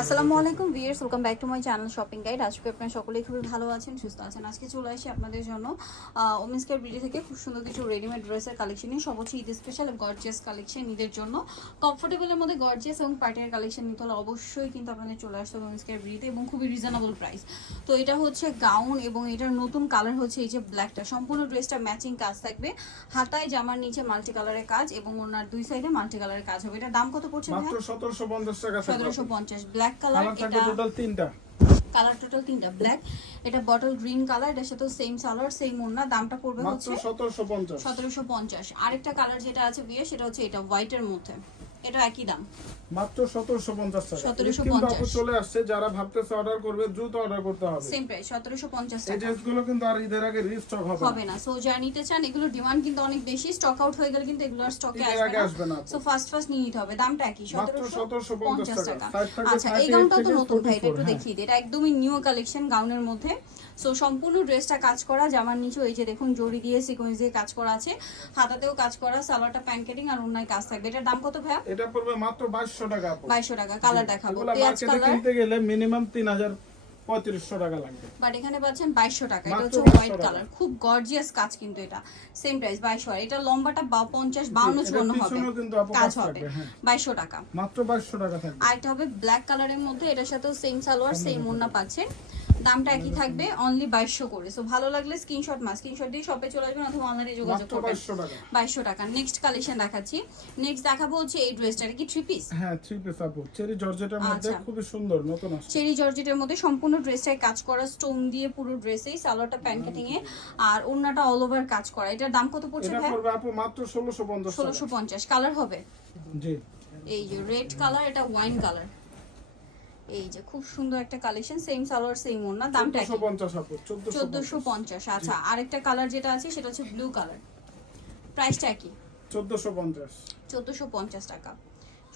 আসসালামু আলাইকুম viewers, welcome back to my channel shopping guide. আজকে আপনারা সকলেই খুবই ভালো আছেন, সুস্থ আছেন। আজকে চলে আসি আপনাদের জন্য ওমেন্স কেয়ার বিডি থেকে খুব সুন্দর কিছু রেডিমেড ড্রেসের কালেকশন নিয়ে। সব হচ্ছে ঈদ স্পেশাল গর্জিয়াস কালেকশন, ঈদের জন্য কমফোর্টেবলের মধ্যে গর্জিয়াস এবং পার্টির কালেকশন নিতে হলে অবশ্যই কিন্তু আপনাদের চলে আসতে হবে ওমেন্স কেয়ার বিডিতে, এবং খুবই রিজনেবল প্রাইস। তো এটা হচ্ছে গাউন এবং এটার নতুন কালার হচ্ছে এই যে ব্ল্যাকটা। সম্পূর্ণ ড্রেসটা ম্যাচিং কাজ থাকবে, হাতায় জামার নিচে মাল্টি কালারের কাজ এবং ওনার দুই সাইডে মাল্টি কালারের কাজ হবে। এটার দাম কত পড়ছে? মাত্র 1750 টাকা। 1750। ব্ল্যাক কালার, এটা টোটাল তিনটা কালার, টোটাল তিনটা ব্ল্যাক। এটা বটল গ্রিন কালার, এটার সাথে সেম সালোয়ার সেম ওড়না। দামটা পড়বে হচ্ছে 1750। আরেকটা কালার যেটা আছে বিয়ে, সেটা হচ্ছে এটা হোয়াইটের মধ্যে, এটা একই দাম মাত্র 1750 টাকা। 1750 চলে আসছে, যারা ভাবতেছে অর্ডার করবে দ্রুত অর্ডার করতে হবে। সেম প্রাইস 1750 এই টাকা। ড্রেসগুলো কিন্তু আর ঈদের আগে রিস্টক হবে না। সো যারা নিতে চান, এগুলো ডিমান্ড কিন্তু অনেক বেশি, স্টক আউট হয়ে গেলে কিন্তু এগুলো আর স্টকে আসবে না। সো ফার্স্ট নিয়ে নিতে হবে। দামটা একই 1750 টাকা। আচ্ছা, এই গাউনটা তো নতুন ভাই, এটা একটু দেখিয়ে দিই। এটা একদমই নিউ কালেকশন গাউনের মধ্যে। সো সম্পূর্ণ ড্রেসটা কাজ করা, জামার নিচে এই যে দেখুন জড়ি দিয়ে সিকোয়েন্স দিয়ে কাজ করা আছে, হাতাতেও কাজ করা, সালোয়ারটা প্যান্কেটিং আর ওন্নায় কাজ থাকবে। এটার দাম কত ভাইয়া? এটা পড়বে মাত্র 2200 টাকা। 2200 টাকা। কালার দেখাবো, পেঁয়াজ কালার। কিনতে গেলে মিনিমাম 3500 টাকা লাগবে, বাট এখানে পাচ্ছেন 2200 টাকা। এটা হচ্ছে হোয়াইট কালার, খুব গর্জিয়াস কাজ কিন্তু এটা। Same price 2200। এটা লম্বাটা 50 52 54 হবে, কাজ হবে 2200 টাকা। মাত্র 2200 টাকা থাকবে। আর এটা হবে ব্ল্যাক কালারের মধ্যে, এটার সাথেও সেম সালোয়ার সেম ওড়না পাচ্ছেন। দামটা একই থাকবে, অনলি 2200 করে। সো ভালো লাগলে স্ক্রিনশট দিয়ে শপে চলে আসবেন অথবা অনলাইনে যোগাযোগ করবেন। 2200 টাকা। নেক্সট কালেকশন দেখাচ্ছি। নেক্সট দেখাবো হচ্ছে এই ড্রেসটা কি থ্রি পিস? হ্যাঁ, থ্রি পিস আপু, চেরি জর্জেটের মধ্যে খুবই সুন্দর নতুন আসছে। চেরি জর্জেটের মধ্যে সম্পূর্ণ ড্রেসটায় কাজ করা, স্টোন দিয়ে পুরো ড্রেসেই, সালোয়ারটা প্যান্কেটিং এ আর ওড়নাটা অল ওভার কাজ করা। এটার দাম কত পড়ছে ভাই? এটা পড়বে আপু মাত্র 1650 টাকা। 1650। কালার হবে জি, এই যে রেড কালার, এটা ওয়াইন কালার। এই যে খুব সুন্দর একটা কালেকশন, সেম সালোয়ার সেম ওড়না। দামটা 1450 আপু, 1450। আচ্ছা, আরেকটা কালার যেটা আছে সেটা হচ্ছে ব্লু কালার, প্রাইসটা কি? 1450 টাকা।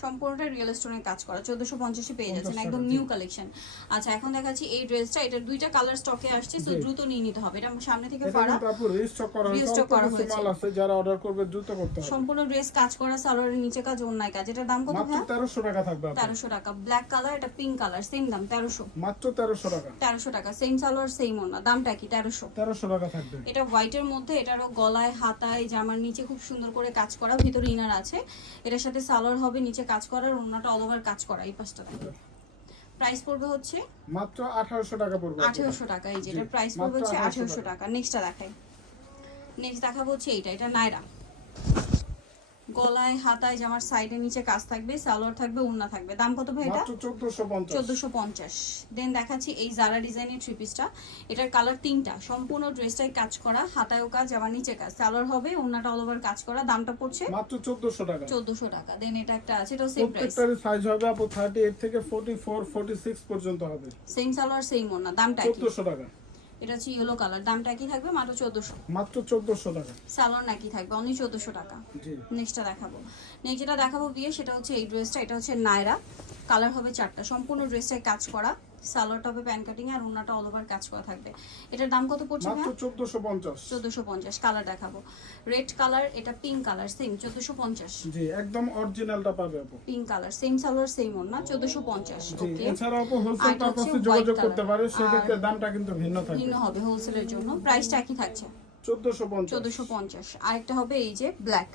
সম্পূর্ণটা রিয়েল স্টোনের কাজ করা, 1450 এ পেয়ে যাচ্ছেন, একদম নিউ কালেকশন। আচ্ছা, এখন দেখাচ্ছি এই ড্রেসটা। এটার দুইটা কালার স্টকে আসছে, সো দ্রুত নিয়ে নিতে হবে। এটা সামনে থেকে ফাড়া, এটা আপু রিস্টক করা হয়েছে, মাল আছে, যারা অর্ডার করবে দ্রুত করতে হবে। সম্পূর্ণ ড্রেস কাজ করা, সালোয়ারের নিচে কাজ, ওড়নায় কাজ। এটার দাম কত ভাই? মাত্র 1300 টাকা থাকবে আপু। 1300 টাকা। ব্ল্যাক কালার, এটা পিঙ্ক কালার, সেম দাম 1300। মাত্র 1300 টাকা। 1300 টাকা, সেম সালোয়ার সেম ওড়না। দামটা কি? 1300 টাকা থাকবে। এটা হোয়াইটের মধ্যে, এটারও গলায় হাতায় জামার নিচে খুব সুন্দর করে কাজ করা, ভিতরে ইনার আছে। এটার সাথে সালোয়ার হবে, নিচে কাজ করা, ওড়নাটা অল ওভার কাজ করা। এই পাশটা দেখো, প্রাইস পড়বে হচ্ছে মাত্র 1800 টাকা পড়বে। 1800 টাকা। এই যে এটা প্রাইস পড়বে হচ্ছে 1800 টাকা। নেক্সটটা দেখাই। নেক্সট দেখাবো হচ্ছে এটা নাইরা। গলায় হাতায় জামার সাইডে নিচে কাজ থাকবে, সালোয়ার থাকবে, ওড়না থাকবে। দাম কত ভাই এটা? মাত্র 1450। 1450। দেন দেখাচ্ছি এই জারা ডিজাইনের থ্রি পিসটা। এটার কালার তিনটা, সম্পূর্ণ ড্রেসটাই কাজ করা, হাতায়ও কাজ, জামার নিচে কাজ, সালোয়ার হবে, ওড়নাটা অল ওভার কাজ করা। দামটা পড়ছে মাত্র 1400 টাকা। 1400 টাকা। দেন এটা একটা আছে, এটাও সেম প্রাইস। প্রত্যেকটার সাইজ হবে আপু 38 থেকে 44 46 পর্যন্ত হবে। সেম সালোয়ার সেম ওড়না। দামটা কি? 1400 টাকা। এটা হচ্ছে ইয়েলো কালার, দামটা কি থাকবে? মাত্র 1400। মাত্র 1400 টাকা। সালোয়ার নাকি থাকবে, অনলি 1400 টাকা। জি, নেক্সটটা দেখাবো। নেক্সট যেটা দেখাবো বিয়ে, সেটা হচ্ছে এই ড্রেসটা। এটা হচ্ছে নায়রা, কালার হবে চারটা, সম্পূর্ণ ড্রেসটায় কাজ করা, সালোয়ারটা হবে প্যান কাটিং আর ওড়নাটা অল ওভার কাজ করা থাকবে। এটার দাম কত পড়ছে? মাত্র 1450। 1450। কালার দেখাবো, রেড কালার, এটা পিঙ্ক কালার, সেম 1450। জি, একদম অরিজিনালটা পাবে আপু। Pink colour, same salwar same ওড়না, 1450। ওকে, এছাড়া আপু হোলসেল পারপাসে যোগাযোগ করতে পারে, সেক্ষেত্রে দামটা কিন্তু ভিন্ন থাকবে। ভিন্ন হবে হোলসেলের জন্য। প্রাইসটা একই থাকছে 1450। 1450। আরেকটা হবে এই যে ব্ল্যাক,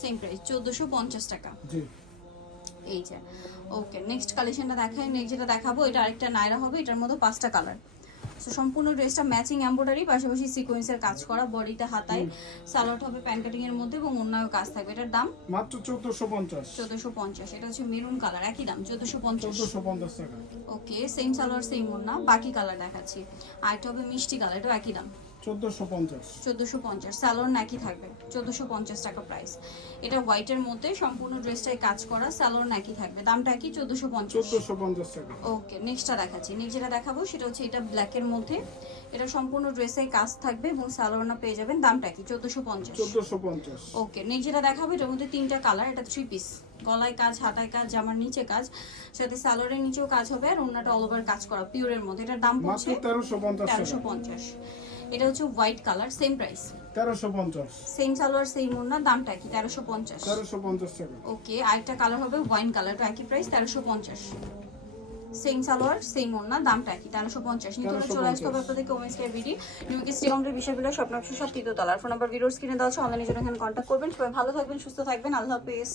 সেম প্রাইস 1450 টাকা। জি, এই যে ওকে। নেক্সট কালেকশনটা দেখাই। নেক্সট যেটা দেখাবো, এটা আরেকটা নায়রা হবে, এটার মধ্যে 5টা কালার। সো সম্পূর্ণ ড্রেসটা ম্যাচিং এমব্রয়ডারি, পাশাপাশি সিকোয়েন্সের কাজ করা, বডিতে হাতায় সালোয়ার হবে প্যান কাটিং এর মধ্যে এবং অন্যান্য কাজ থাকবে। এটার দাম মাত্র 1450। 1450। এটা হচ্ছে মেরুন কালার, একই দাম 1450। 1450 টাকা। ওকে, সেম সালোয়ার সেম ওড়না। বাকি কালার দেখাচ্ছি। আর এটা হবে মিষ্টি কালার, এটাও একই দাম 1450। 1450। সালোয়ার নাকি থাকবে, 1450 টাকা প্রাইস। এটা হোয়াইটের মধ্যে সম্পূর্ণ ড্রেসটাই কাজ করা, সালোয়ার নাকি থাকবে। দামটা কি? 1450। 1450 টাকা। ওকে, নেক্সটটা দেখাচ্ছি। নেক্সট যেটা দেখাবো সেটা হচ্ছে এটা ব্ল্যাকের মধ্যে, এটা সম্পূর্ণ ড্রেসে কাজ থাকবে এবং সালোয়ারটা পেয়ে যাবেন। দামটা কি? 1450। 1450। ওকে, নেক্সট যেটা দেখাবো, এটার মধ্যে তিনটা কালার। এটা থ্রি পিস, গলায় কাজ, হাতায় কাজ, জামার নিচে কাজ, সাথে সালোয়ারের নিচেও কাজ হবে আর ওড়নাটা অল ওভার কাজ করা পিওরের মধ্যে। এটার দাম পড়ছে 1350। এটা হচ্ছে white colour, same price 1350। Same salwar same ওড়না। দামটা কি? 1350। 1350 টাকা। ওকে, আরেকটা কালার হবে ওয়াইন কালার, তো একই প্রাইস 1350। সেম সালোয়ার সেম ওড়না, দামটা কি 1350। নিতে হলে চলে আসতে হবে আপনাদেরকে ওমেন্স কেয়ার বিডি নিউ স্টেডিয়ামের বিষয়গুলো স্বপ্ন সব তৃতীয় তলার ফোন নাম্বার ভিডিওস কিনে দেওয়া আছে, অনলাইনে জন্য এখানে কন্ট্যাক্ট করবেন। সবাই ভালো থাকবেন, সুস্থ থাকবেন, আল্লাহ হাফেজ।